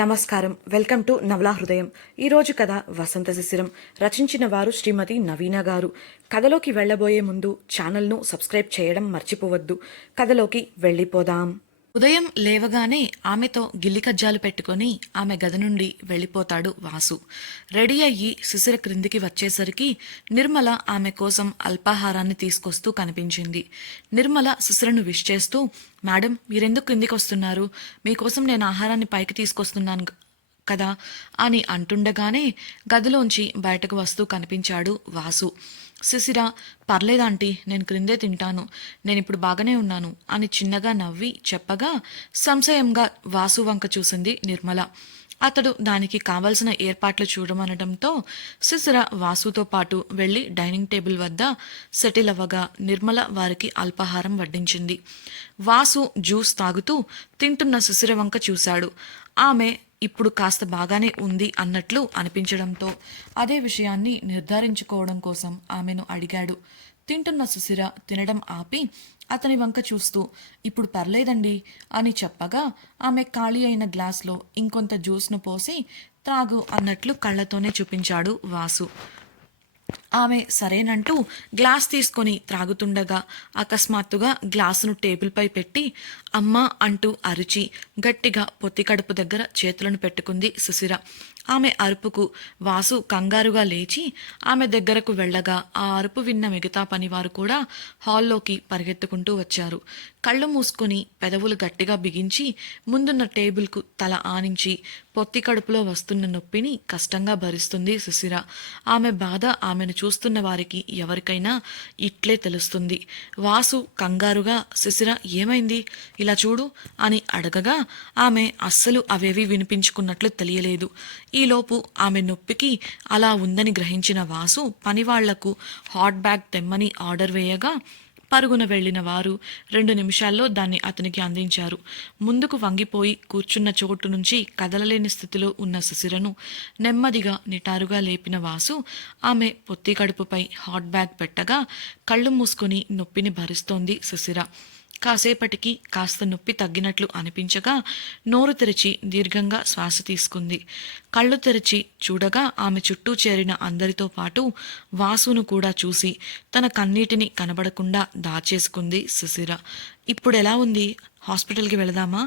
నమస్కారం. Welcome to నవలా హృదయం. ఈరోజు కథ వసంత శిశిరం. రచించిన వారు శ్రీమతి నవీన గారు. కథలోకి వెళ్ళబోయే ముందు ఛానల్ను సబ్స్క్రైబ్ చేయడం మర్చిపోవద్దు. కథలోకి వెళ్ళిపోదాం. ఉదయం లేవగానే ఆమెతో గిల్లికజ్జాలు పెట్టుకొని ఆమె గది నుండి వెళ్ళిపోతాడు వాసు. రెడీ అయ్యి శిశిర క్రిందికి వచ్చేసరికి నిర్మల ఆమె కోసం అల్పాహారాన్ని తీసుకొస్తూ కనిపించింది. నిర్మల శిశిరను విష్ చేస్తూ, మేడం మీరెందుకు క్రిందికి వస్తున్నారు? మీకోసం నేను ఆహారాన్ని పైకి తీసుకొస్తున్నాను కదా అని అంటుండగానే గదిలోంచి బయటకు వస్తూ కనిపించాడు వాసు. శిశిర, పర్లేదాంటీ, నేను క్రిందే తింటాను, నేనిప్పుడు బాగానే ఉన్నాను అని చిన్నగా నవ్వి చెప్పగా సంశయంగా వాసు వంక చూసింది నిర్మల. అతడు దానికి కావలసిన ఏర్పాట్లు చూడమనడంతో శిశిర వాసుతో పాటు వెళ్లి డైనింగ్ టేబుల్ వద్ద సెటిల్ అవ్వగా నిర్మల వారికి అల్పాహారం వడ్డించింది. వాసు జ్యూస్ తాగుతూ తింటున్న శిశిర వంక చూశాడు. ఆమె ఇప్పుడు కాస్త బాగానే ఉంది అన్నట్లు అనిపించడంతో అదే విషయాన్ని నిర్ధారించుకోవడం కోసం ఆమెను అడిగాడు. తింటున్న శిశిర తినడం ఆపి అతని వంక చూస్తూ, ఇప్పుడు పర్లేదండి అని చెప్పగా ఆమె ఖాళీ అయిన గ్లాస్లో ఇంకొంత జ్యూస్ను పోసి త్రాగు అన్నట్లు కళ్ళతోనే చూపించాడు వాసు. ఆమె సరేనంటూ గ్లాస్ తీసుకొని త్రాగుతుండగా అకస్మాత్తుగా గ్లాసును టేబుల్పై పెట్టి అమ్మా అంటూ అరిచి గట్టిగా పొత్తికడుపు దగ్గర చేతులను పెట్టుకుంది శిశిర. ఆమె అరుపుకు వాసు కంగారుగా లేచి ఆమె దగ్గరకు వెళ్ళగా ఆ అరుపు విన్న మిగతా పనివారు కూడా హాల్లోకి పరిగెత్తుకుంటూ వచ్చారు. కళ్ళు మూసుకుని పెదవులు గట్టిగా బిగించి ముందున్న టేబుల్కు తల ఆనించి పొత్తి కడుపులో వస్తున్న నొప్పిని కష్టంగా భరిస్తుంది శిశిర. ఆమె బాధ ఆమెను చూస్తున్న వారికి ఎవరికైనా ఇట్లే తెలుస్తుంది. వాసు కంగారుగా, శిశిర ఏమైంది, ఇలా చూడు అని అడగగా ఆమె అస్సలు అవేవి వినిపించుకున్నట్లు తెలియలేదు. ఈలోపు ఆమె నొప్పికి అలా ఉందని గ్రహించిన వాసు పనివాళ్లకు హాట్ బ్యాగ్ తెమ్మని ఆర్డర్ వేయగా పరుగున వెళ్లిన వారు 2 నిమిషాల్లో దాన్ని అతనికి అందించారు. ముందుకు వంగిపోయి కూర్చున్న చోటు నుంచి కదలలేని స్థితిలో ఉన్న శిశిరను నెమ్మదిగా నిటారుగా లేపిన వాసు ఆమె పొత్తి కడుపుపై హాట్ బ్యాగ్ పెట్టగా కళ్ళు మూసుకొని నొప్పిని భరిస్తోంది శిశిర. కాసేపటికి కాస్త నొప్పి తగ్గినట్లు అనిపించగా నోరు తెరిచి దీర్ఘంగా శ్వాస తీసుకుంది. కళ్ళు తెరిచి చూడగా ఆమె చుట్టూ చేరిన అందరితో పాటు వాసును కూడా చూసి తన కన్నీటిని కనబడకుండా దాచేసుకుంది శిశిర. ఇప్పుడెలా ఉంది, హాస్పిటల్కి వెళదామా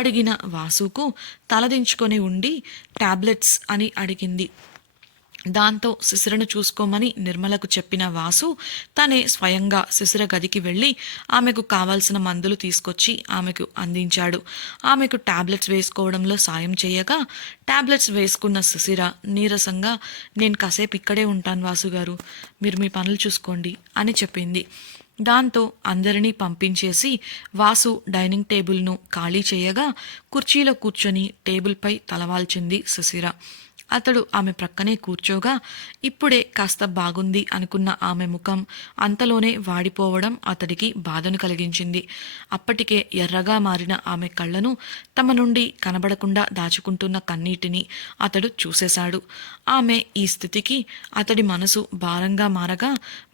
అడిగిన వాసుకు తలదించుకొని ఉండి టాబ్లెట్స్ అని అడిగింది. దాంతో శిశిరను చూసుకోమని నిర్మలకు చెప్పిన వాసు తనే స్వయంగా శిశిర గదికి వెళ్ళి ఆమెకు కావాల్సిన మందులు తీసుకొచ్చి ఆమెకు అందించాడు. ఆమెకు టాబ్లెట్స్ వేసుకోవడంలో సాయం చేయగా టాబ్లెట్స్ వేసుకున్న శిశిర నీరసంగా, నేను కాసేపు ఇక్కడే ఉంటాను వాసుగారు, మీరు మీ పనులు చూసుకోండి అని చెప్పింది. దాంతో అందరినీ పంపించేసి వాసు డైనింగ్ టేబుల్ను ఖాళీ చేయగా కుర్చీలో కూర్చొని టేబుల్పై తలవాల్చింది శిశిర. అతడు ఆమె ప్రక్కనే కూర్చోగా ఇప్పుడే కాస్త బాగుంది అనుకున్న ఆమె ముఖం అంతలోనే వాడిపోవడం అతడికి బాధను కలిగించింది. అప్పటికే ఎర్రగా మారిన ఆమె కళ్ళను, తమ నుండి కనబడకుండా దాచుకుంటున్న కన్నీటిని అతడు చూసేశాడు. ఆమె ఈ స్థితికి అతడి మనసు భారంగా మారగా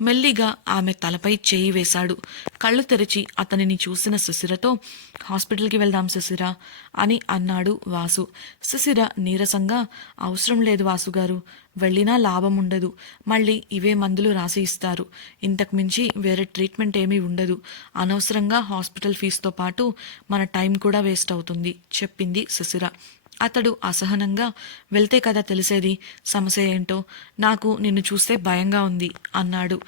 మెల్లిగా ఆమె తలపై చేయి వేశాడు. కళ్ళు తెరిచి అతనిని చూసిన శిశిరతో, హాస్పిటల్కి వెళ్దాం శిశిర అని అన్నాడు వాసు. శిశిర నీరసంగా, అవసరం లేదు వాసుగారు, వెళ్ళినా లాభం ఉండదు, మళ్ళీ ఇవే మందులు రాసి ఇస్తారు, ఇంతకు మించి వేరే ట్రీట్మెంట్ ఏమీ ఉండదు, అనవసరంగా హాస్పిటల్ ఫీజుతో పాటు మన టైం కూడా వేస్ట్ అవుతుంది చెప్పింది శిశిర. అతడు అసహనంగా, వెళ్తే కదా తెలిసేది సమస్య ఏంటో, నాకు నిన్ను చూస్తే భయంగా ఉంది అన్నాడు.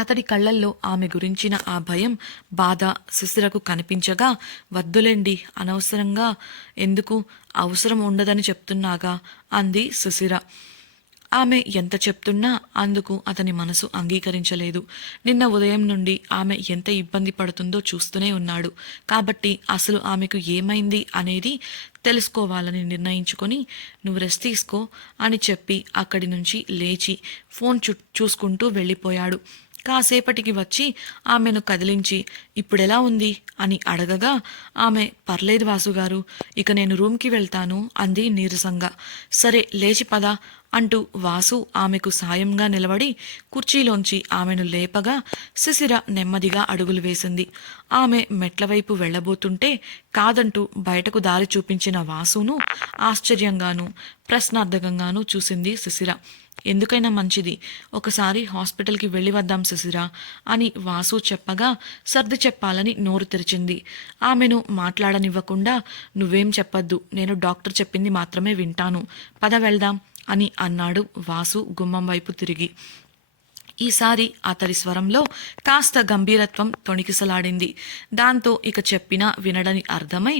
అతడి కళ్ళల్లో ఆమె గురించిన ఆ భయం, బాధ శిశిరకు కనిపించగా, వద్దులేండి, అనవసరంగా ఎందుకు, అవసరం ఉండదని చెప్తున్నాగా అంది శిశిర. ఆమె ఎంత చెప్తున్నా అందుకు అతని మనసు అంగీకరించలేదు. నిన్న ఉదయం నుండి ఆమె ఎంత ఇబ్బంది పడుతుందో చూస్తూనే ఉన్నాడు. కాబట్టి అసలు ఆమెకు ఏమైంది అనేది తెలుసుకోవాలని నిర్ణయించుకొని, నువ్వు రెస్ట్ తీసుకో అని చెప్పి అక్కడి నుంచి లేచి ఫోన్ చూసుకుంటూ వెళ్ళిపోయాడు. కాసేపటికి వచ్చి ఆమెను కదిలించి, ఇప్పుడెలా ఉంది అని అడగగా ఆమె, పర్లేదు వాసుగారు, ఇక నేను రూమ్కి వెళ్తాను అంది నీరసంగా. సరే లేచి పద అంటూ వాసు ఆమెకు సాయంగా నిలబడి కుర్చీలోంచి ఆమెను లేపగా శిశిర నెమ్మదిగా అడుగులు వేసింది. ఆమె మెట్లవైపు వెళ్లబోతుంటే కాదంటూ బయటకు దారి చూపించిన వాసును ఆశ్చర్యంగానూ ప్రశ్నార్థకంగానూ చూసింది శిశిర. ఎందుకైనా మంచిది, ఒకసారి హాస్పిటల్కి వెళ్ళి వద్దాం శిశిర అని వాసు చెప్పగా సర్ది చెప్పాలని నోరు తెరిచింది. ఆమెను మాట్లాడనివ్వకుండా నువ్వేం చెప్పొద్దు, నేను డాక్టర్ చెప్పింది మాత్రమే వింటాను, పద వెళ్దాం అని అన్నాడు వాసు గుమ్మం వైపు తిరిగి. ఈసారి అతడి స్వరంలో కాస్త గంభీరత్వం తొణికిసలాడింది. దాంతో ఇక చెప్పినా వినడని అర్థమై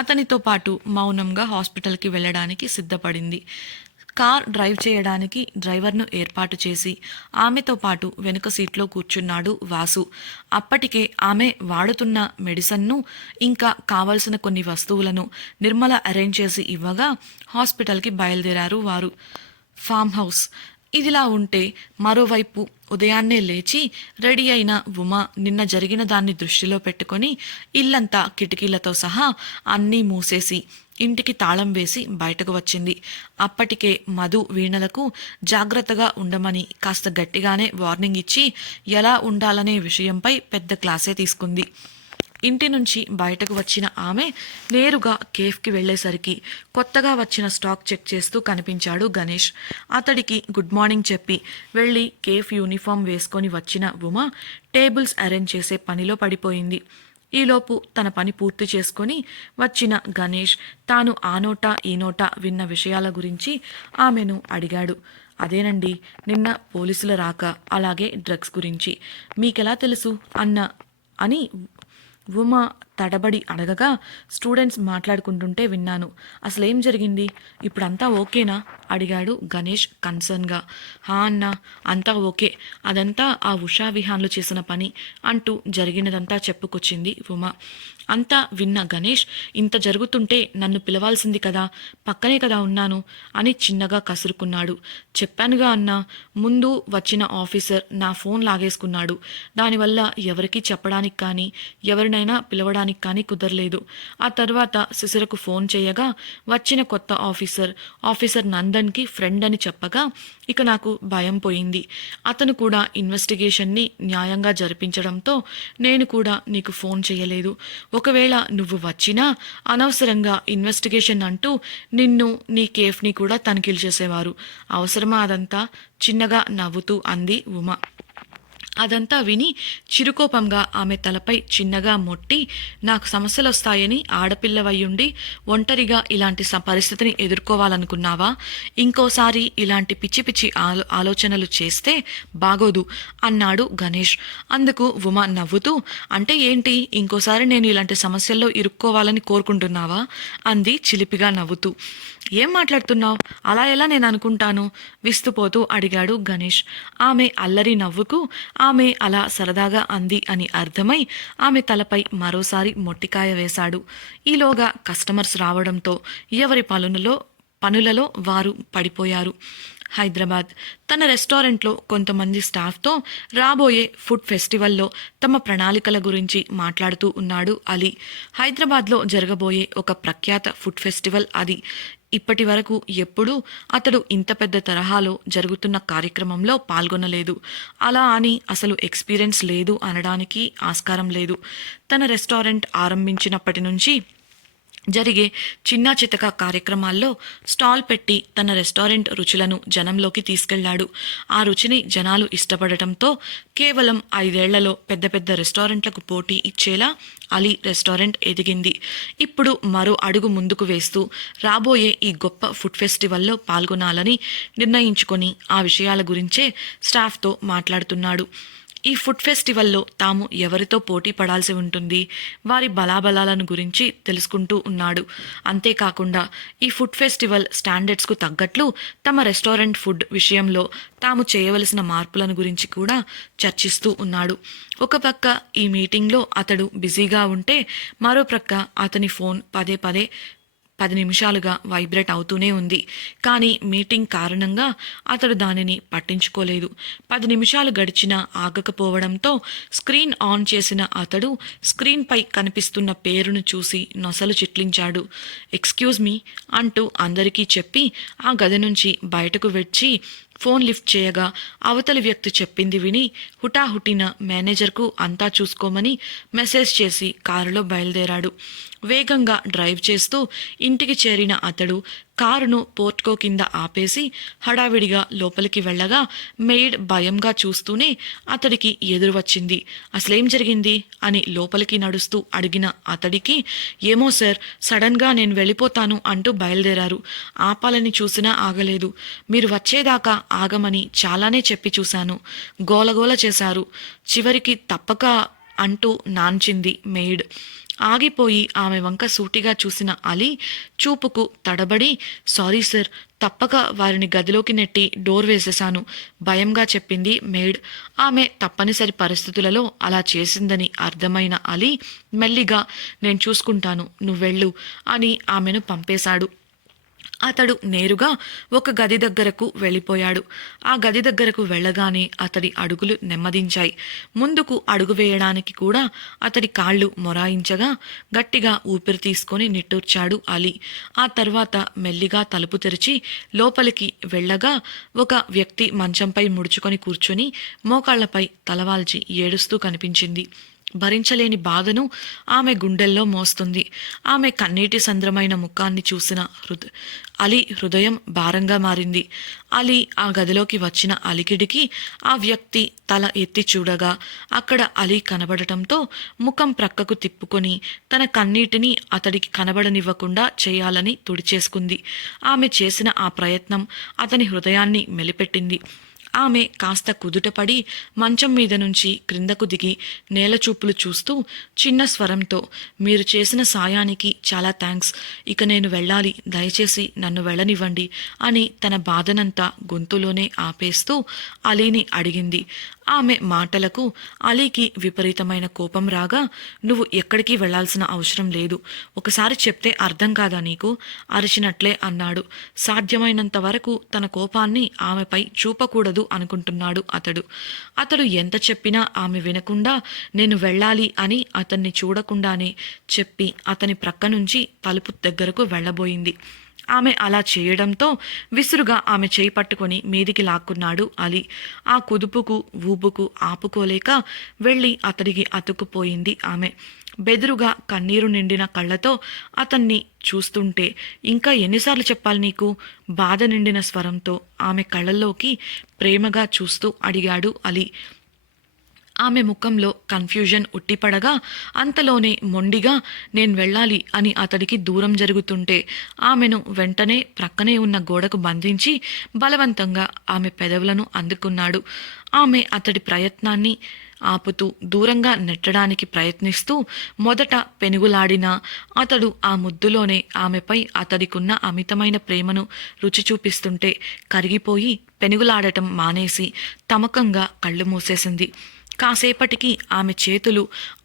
అతనితో పాటు మౌనంగా హాస్పిటల్కి వెళ్ళడానికి సిద్ధపడింది. కార్ డ్రైవ్ చేయడానికి డ్రైవర్ను ఏర్పాటు చేసి ఆమెతో పాటు వెనుక సీట్లో కూర్చున్నాడు వాసు. అప్పటికే ఆమె వాడుతున్న మెడిసిన్ను ఇంకా కావలసిన కొన్ని వస్తువులను నిర్మల అరేంజ్ చేసి ఇవ్వగా హాస్పిటల్కి బయలుదేరారు వారు. Farm house. ఇదిలా ఉంటే మరోవైపు ఉదయాన్నే లేచి రెడీ అయిన ఉమ నిన్న జరిగిన దాన్ని దృష్టిలో పెట్టుకొని ఇల్లంతా కిటికీలతో సహా అన్నీ మూసేసి ఇంటికి తాళం వేసి బయటకు వచ్చింది. అప్పటికే మధు వీణలకు జాగ్రత్తగా ఉండమని కాస్త గట్టిగానే వార్నింగ్ ఇచ్చి ఎలా ఉండాలనే విషయంపై పెద్ద క్లాసే తీసుకుంది. ఇంటి నుంచి బయటకు వచ్చిన ఆమె నేరుగా కేఫ్కి వెళ్లేసరికి కొత్తగా వచ్చిన స్టాక్ చెక్ చేస్తూ కనిపించాడు గణేష్. అతడికి గుడ్ మార్నింగ్ చెప్పి వెళ్ళి కేఫ్ యూనిఫామ్ వేసుకొని వచ్చిన ఉమ టేబుల్స్ అరేంజ్ చేసే పనిలో పడిపోయింది. ఈలోపు తన పని పూర్తి చేసుకొని వచ్చిన గణేష్ తాను ఆ నోటా ఈ నోటా విన్న విషయాల గురించి ఆమెను అడిగాడు. అదేనండి, నిన్న పోలీసుల రాక, అలాగే డ్రగ్స్ గురించి మీకెలా తెలుసు అని ఉమ తడబడి అడగగా స్టూడెంట్స్ మాట్లాడుకుంటుంటే విన్నాను. అసలేం జరిగింది, ఇప్పుడంతా ఓకేనా అడిగాడు గణేష్ కన్సర్న్గా. హా అన్నా, అంతా ఓకే, అదంతా ఆ ఉషా విహాన్లు చేసిన పని అంటూ జరిగినదంతా చెప్పుకొచ్చింది ఉమ. అంతా విన్న గణేష్ ఇంత జరుగుతుంటే నన్ను పిలవాల్సింది కదా, పక్కనే కదా ఉన్నాను అని చిన్నగా కసురుకున్నాడు. చెప్పానుగా అన్నా, ముందు వచ్చిన ఆఫీసర్ నా ఫోన్ లాగేసుకున్నాడు. దానివల్ల ఎవరికీ చెప్పడానికి కానీ ఎవరినైనా పిలవడానికి కానీ కుదరలేదు. ఆ తర్వాత శిశిరకు ఫోన్ చేయగా వచ్చిన కొత్త ఆఫీసర్ నందన్కి ఫ్రెండ్ అని చెప్పగా ఇక నాకు భయం పోయింది. అతను కూడా ఇన్వెస్టిగేషన్ని న్యాయంగా జరిపించడంతో నేను కూడా నీకు ఫోన్ చేయలేదు. ఒకవేళ నువ్వు వచ్చినా అనవసరంగా ఇన్వెస్టిగేషన్ అంటూ నిన్ను నీ కేఫ్ని కూడా తనిఖీలు చేసేవారు. అవసరమా అదంతా, చిన్నగా నవ్వుతూ అంది ఉమ. అదంతా విని చిరుకోపంగా ఆమె తలపై చిన్నగా మొట్టి, నాకు సమస్యలు వస్తాయని ఆడపిల్లవయ్యుండి ఒంటరిగా ఇలాంటి పరిస్థితిని ఎదుర్కోవాలనుకున్నావా? ఇంకోసారి ఇలాంటి పిచ్చి పిచ్చి ఆలోచనలు చేస్తే బాగోదు అన్నాడు గణేష్. అందుకు ఉమ నవ్వుతూ, అంటే ఏంటి, ఇంకోసారి నేను ఇలాంటి సమస్యల్లో ఇరుక్కోవాలని కోరుకుంటున్నావా అంది చిలిపిగా నవ్వుతూ. ఏం మాట్లాడుతున్నావు, అలా ఎలా నేను అనుకుంటాను విస్తుపోతూ అడిగాడు గణేష్. ఆమె అల్లరి నవ్వుకు ఆమె అలా సరదాగా అంది అని అర్థమై ఆమె తలపై మరోసారి మొట్టికాయ వేశాడు. ఈలోగా కస్టమర్స్ రావడంతో ఎవరి పనులలో వారు పడిపోయారు. హైదరాబాద్. తన రెస్టారెంట్లో కొంతమంది స్టాఫ్తో రాబోయే ఫుడ్ ఫెస్టివల్లో తమ ప్రణాళికల గురించి మాట్లాడుతూ ఉన్నాడు అలీ. హైదరాబాద్లో జరగబోయే ఒక ప్రఖ్యాత ఫుడ్ ఫెస్టివల్ అది. ఇప్పటి వరకు ఎప్పుడూ అతడు ఇంత పెద్ద తరహాలో జరుగుతున్న కార్యక్రమంలో పాల్గొనలేదు. అలా అని అసలు ఎక్స్పీరియన్స్ లేదు అనడానికి ఆస్కారం లేదు. తన రెస్టారెంట్ ఆరంభించినప్పటి నుంచి జరిగే చిన్నా చితక కార్యక్రమాల్లో స్టాల్ పెట్టి తన రెస్టారెంట్ రుచులను జనంలోకి తీసుకెళ్లాడు. ఆ రుచిని జనాలు ఇష్టపడటంతో కేవలం 5 ఏళ్లలో పెద్ద పెద్ద రెస్టారెంట్లకు పోటీ ఇచ్చేలా అలీ రెస్టారెంట్ ఎదిగింది. ఇప్పుడు మరో అడుగు ముందుకు వేస్తూ రాబోయే ఈ గొప్ప ఫుడ్ ఫెస్టివల్లో పాల్గొనాలని నిర్ణయించుకొని ఆ విషయాల గురించే స్టాఫ్తో మాట్లాడుతున్నాడు. ఈ ఫుడ్ ఫెస్టివల్లో తాము ఎవరితో పోటీ పడాల్సి ఉంటుంది, వారి బలాబలాలను గురించి తెలుసుకుంటూ ఉన్నాడు. అంతేకాకుండా ఈ ఫుడ్ ఫెస్టివల్ స్టాండర్డ్స్కు తగ్గట్లు తమ రెస్టారెంట్ ఫుడ్ విషయంలో తాము చేయవలసిన మార్పులను గురించి కూడా చర్చిస్తూ ఉన్నాడు. ఒక పక్క ఈ మీటింగ్లో అతడు బిజీగా ఉంటే మరో ప్రక్క అతని ఫోన్ పదే 10 నిమిషాలుగా వైబ్రేట్ అవుతూనే ఉంది. కానీ మీటింగ్ కారణంగా అతడు దానిని పట్టించుకోలేదు. 10 నిమిషాలు గడిచినా ఆగకపోవడంతో స్క్రీన్ ఆన్ చేసిన అతడు స్క్రీన్పై కనిపిస్తున్న పేరును చూసి నొసలు చిట్లించాడు. ఎక్స్క్యూజ్ మీ అంటూ అందరికీ చెప్పి ఆ గది నుంచి బయటకు వచ్చి ఫోన్ లిఫ్ట్ చేయగా అవతలి వ్యక్తి చెప్పింది విని హుటాహుటిన మేనేజర్కు అంతా చూసుకోమని మెసేజ్ చేసి కారులో బయలుదేరాడు. వేగంగా డ్రైవ్ చేస్తూ ఇంటికి చేరిన అతడు కారును పోర్ట్కో కింద ఆపేసి హడావిడిగా లోపలికి వెళ్ళగా మెయిడ్ భయంగా చూస్తూనే అతడికి ఎదురు వచ్చింది. అసలేం జరిగింది అని లోపలికి నడుస్తూ అడిగిన అతడికి, ఏమో సార్, సడన్గా నేను వెళ్ళిపోతాను అంటూ బయలుదేరారు. ఆపాలని చూసినా ఆగలేదు. మీరు వచ్చేదాకా ఆగమని చాలానే చెప్పి చూశాను. గోలగోల చేశారు. చివరికి తప్పక అంటూ నాంచింది మెయిడ్. ఆగిపోయి ఆమె వంక సూటిగా చూసిన అలీ చూపుకు తడబడి, సారీ సార్, తప్పక వారిని గదిలోకి నెట్టి డోర్ వేసేశాను భయంగా చెప్పింది మెయిడ్. ఆమె తప్పనిసరి పరిస్థితులలో అలా చేసిందని అర్థమైన అలీ మెల్లిగా నేను చూసుకుంటాను, నువ్వెళ్ళు అని ఆమెను పంపేశాడు. అతడు నేరుగా ఒక గది దగ్గరకు వెళ్ళిపోయాడు. ఆ గది దగ్గరకు వెళ్ళగానే అతడి అడుగులు నెమ్మదించాయి. ముందుకు అడుగు వేయడానికి కూడా అతడి కాళ్ళు మొరాయించగా గట్టిగా ఊపిరి తీసుకొని నిట్టూర్చాడు అలీ. ఆ తర్వాత మెల్లిగా తలుపు తెరిచి లోపలికి వెళ్ళగా ఒక వ్యక్తి మంచంపై ముడుచుకొని కూర్చొని మోకాళ్లపై తలవాల్చి ఏడుస్తూ కనిపించింది. భరించలేని బాధను ఆమె గుండెల్లో మోస్తుంది. ఆమె కన్నీటి సంద్రమైన ముఖాన్ని చూసిన అలీ హృదయం భారంగా మారింది. అలీ ఆ గదిలోకి వచ్చిన అలికిడికి ఆ వ్యక్తి తల ఎత్తి చూడగా అక్కడ అలీ కనబడటంతో ముఖం ప్రక్కకు తిప్పుకొని తన కన్నీటిని అతడికి కనబడనివ్వకుండా చేయాలని తుడిచేసుకుంది. ఆమె చేసిన ఆ ప్రయత్నం అతని హృదయాన్ని మెలిపెట్టింది. ఆమె కాస్త కుదుటపడి మంచం మీద నుంచి క్రిందకు దిగి నేలచూపులు చూస్తూ చిన్న స్వరంతో, మీరు చేసిన సాయానికి చాలా థ్యాంక్స్, ఇక నేను వెళ్ళాలి, దయచేసి నన్ను వెళ్ళనివ్వండి అని తన బాధనంతా గొంతులోనే ఆపేస్తూ అలీని అడిగింది. ఆమె మాటలకు అలీకి విపరీతమైన కోపం రాగా, నువ్వు ఎక్కడికి వెళ్లాల్సిన అవసరం లేదు, ఒకసారి చెప్తే అర్థం కాదా నీకు, అరిచినట్లే అన్నాడు. సాధ్యమైనంత వరకు తన కోపాన్ని ఆమెపై చూపకూడదు అనుకుంటున్నాడు అతడు ఎంత చెప్పినా ఆమె వినకుండా నేను వెళ్ళాలి అని అతన్ని చూడకుండానే చెప్పి అతని ప్రక్క నుంచి తలుపు దగ్గరకు వెళ్ళబోయింది. ఆమె అలా చేయడంతో విసురుగా ఆమె చేయి పట్టుకొని మీదికి లాక్కున్నాడు అలీ. ఆ కుదుపుకు ఊపుకు ఆపుకోలేక వెళ్ళి అతడికి అతుక్కుపోయింది ఆమె. బెదురుగా కన్నీరు నిండిన కళ్ళతో అతన్ని చూస్తుంటే, ఇంకా ఎన్నిసార్లు చెప్పాలి నీకు, బాధ నిండిన స్వరంతో ఆమె కళ్ళల్లోకి ప్రేమగా చూస్తూ అడిగాడు అలీ. ఆమె ముఖంలో కన్ఫ్యూజన్ ఉట్టిపడగా అంతలోనే మొండిగా నేను వెళ్ళాలి అని అతడికి దూరం జరుగుతుంటే ఆమెను వెంటనే ప్రక్కనే ఉన్న గోడకు బంధించి బలవంతంగా ఆమె పెదవులను అందుకున్నాడు. ఆమె అతడి ప్రయత్నాన్ని ఆపుతూ దూరంగా నెట్టడానికి ప్రయత్నిస్తూ మొదట పెనుగులాడినా అతడు ఆ ముద్దులోనే ఆమెపై అతడికున్న అమితమైన ప్రేమను రుచి చూపిస్తుంటే కరిగిపోయి పెనుగులాడటం మానేసి తమకంగా కళ్ళు మూసేసింది. కాసేపటికి ఆమె చేతులు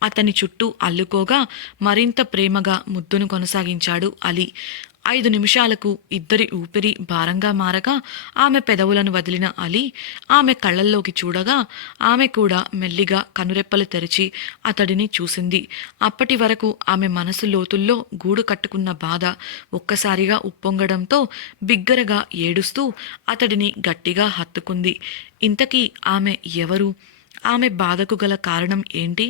అతని చుట్టూ అల్లుకోగా మరింత ప్రేమగా ముద్దును కొనసాగించాడు అలీ. 5 నిమిషాలకు ఇద్దరి ఊపిరి భారంగా మారగా ఆమె పెదవులను వదిలిన అలీ ఆమె కళ్ళల్లోకి చూడగా ఆమె కూడా మెల్లిగా కనురెప్పలు తెరిచి అతడిని చూసింది. అప్పటి వరకు ఆమె మనసు లోతుల్లో గూడు కట్టుకున్న బాధ ఒక్కసారిగా ఉప్పొంగడంతో బిగ్గరగా ఏడుస్తూ అతడిని గట్టిగా హత్తుకుంది. ఇంతకీ ఆమె ఎవరు? ఆమె బాధకు గల కారణం ఏంటి?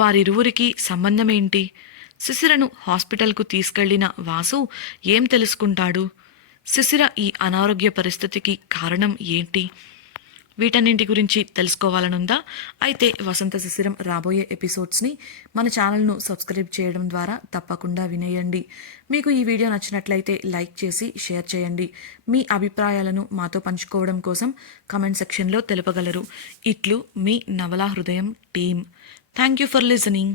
వారిరువురికి సంబంధమేంటి? శిశిరను హాస్పిటల్కు తీసుకెళ్లిన వాసు ఏం తెలుసుకుంటాడు? శిశిర ఈ అనారోగ్య పరిస్థితికి కారణం ఏంటి? వీటన్నింటి గురించి తెలుసుకోవాలనుందా? అయితే వసంత శిశిరం రాబోయే ఎపిసోడ్స్ని మన ఛానల్ను సబ్స్క్రైబ్ చేయడం ద్వారా తప్పకుండా వినేయండి. మీకు ఈ వీడియో నచ్చినట్లయితే లైక్ చేసి షేర్ చేయండి. మీ అభిప్రాయాలను మాతో పంచుకోవడం కోసం కామెంట్ సెక్షన్లో తెలుపగలరు. ఇట్లు మీ నవలా హృదయం team. Thank you for listening.